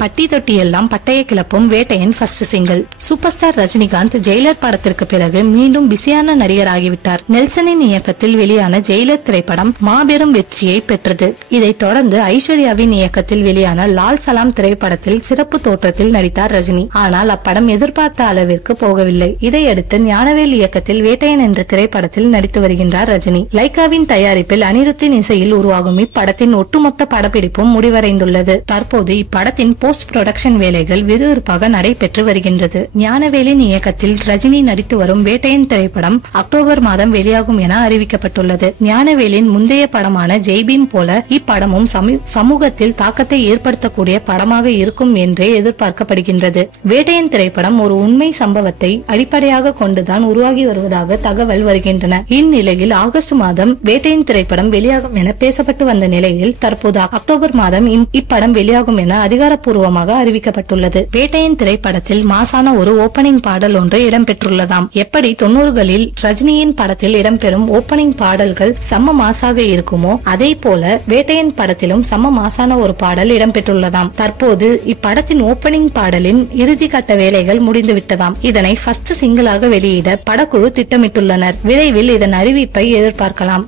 பட்டி தொட்டி எல்லாம் பட்டைய கிளப்பும் வேட்டையின் first single. Super star Rajinikanth Jailer படத்திற்கு பிறகு மீண்டும் பிஸியான நடிகர் ஆகிவிட்டார். நெல்சனின் இயக்கத்தில் வெளியான ஜெயிலர் திரைப்படம் மாபெரும் வெற்றியை பெற்றது. இதைத் தொடர்ந்து ஐஸ்வர்யாவின் இயக்கத்தில் வெளியான லால் சலாம் திரைப்படத்தில் சிறப்பு தோற்றத்தில் நடித்தார் ரஜினி. ஆனால் அப்படம் எதிர்பார்த்த அளவிற்கு போகவில்லை. இதையடுத்து ஞானவேல் இயக்கத்தில் வேட்டையன் என்ற திரைப்படத்தில் நடித்து வருகின்றார் ரஜினி. லைகாவின் தயாரிப்பில் அனிருத்தின் இசையில் உருவாகும் இப்படத்தின் ஒட்டுமொத்த படப்பிடிப்பும் முடிவடைந்துள்ளது. தற்போது இப்படத்தின் போஸ்ட் புரொடக்ஷன் வேலைகள் விறுவிறுப்பாக நடைபெற்று வருகின்றது. ஞானவேலின் இயக்கத்தில் ரஜினி நடித்து வரும் வேட்டையன் திரைப்படம் அக்டோபர் மாதம் வெளியாகும் என அறிவிக்கப்பட்டுள்ளது. ஞானவேலின் முந்தைய படமான ஜெய்பீம் போல இப்படமும் சமூகத்தில் தாக்கத்தை ஏற்படுத்தக்கூடிய படமாக இருக்கும் என்றே எதிர்பார்க்கப்படுகின்றது. வேட்டையன் திரைப்படம் ஒரு உண்மை சம்பவத்தை அடிப்படையாக கொண்டுதான் உருவாகி வருவதாக தகவல் வருகின்றன. இந்நிலையில் ஆகஸ்ட் மாதம் வேட்டையன் திரைப்படம் வெளியாகும் என பேசப்பட்டு வந்த நிலையில் தற்போது அக்டோபர் மாதம் இப்படம் வெளியாகும் என அதிகாரப்பூர்வமாக அறிவிக்கப்பட்டுள்ளது. வேட்டையன் திரைப்படத்தில் மாசான ஒரு ஓபனிங் பாடல் ஒன்று இடம்பெற்றுள்ளதாம். எப்படி 90களில் ரஜினியின் படத்தில் இடம்பெறும் ஓபனிங் பாடல்கள் செம்ம மாசாக இருக்குமோ அதே போல வேட்டையன் படத்திலும் செம்ம மாசான ஒரு பாடல் இடம்பெற்றுள்ளதாம். தற்போது இப்படத்தின் ஓபனிங் பாடலின் இறுதி கட்ட வேலைகள் முடிந்துவிட்டதாம். இதனை ஃபர்ஸ்ட் சிங்கிளாக வெளியிட படக்குழு திட்டமிட்டுள்ளனர். விரைவில் இதன் அறிவிப்பை எதிர்பார்க்கலாம்.